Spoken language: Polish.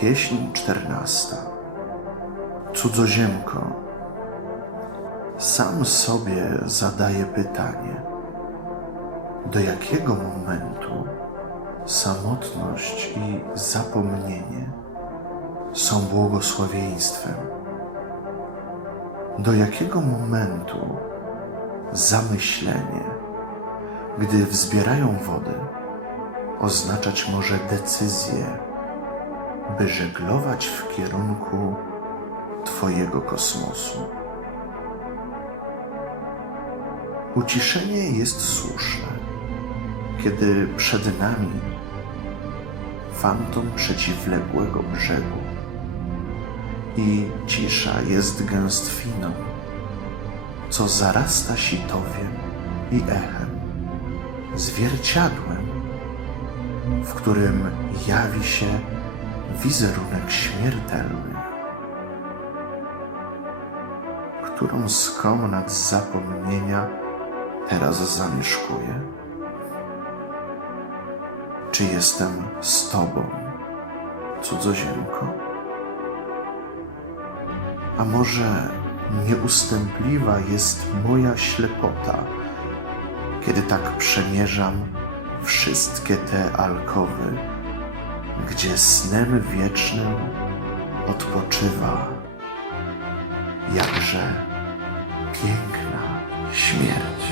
Pieśń czternasta. Cudzoziemko. Sam sobie zadaję pytanie, do jakiego momentu samotność i zapomnienie są błogosławieństwem? Do jakiego momentu zamyślenie, gdy wzbierają wodę, oznaczać może decyzję, by żeglować w kierunku Twojego kosmosu. Uciszenie jest słuszne, kiedy przed nami fantom przeciwległego brzegu i cisza jest gęstwiną, co zarasta sitowiem i echem, zwierciadłem, w którym jawi się wizerunek śmiertelny, którą z komnat zapomnienia teraz zamieszkuję? Czy jestem z Tobą, cudzoziemko? A może nieustępliwa jest moja ślepota, kiedy tak przemierzam wszystkie te alkowy, gdzie snem wiecznym odpoczywa jakże piękna śmierć.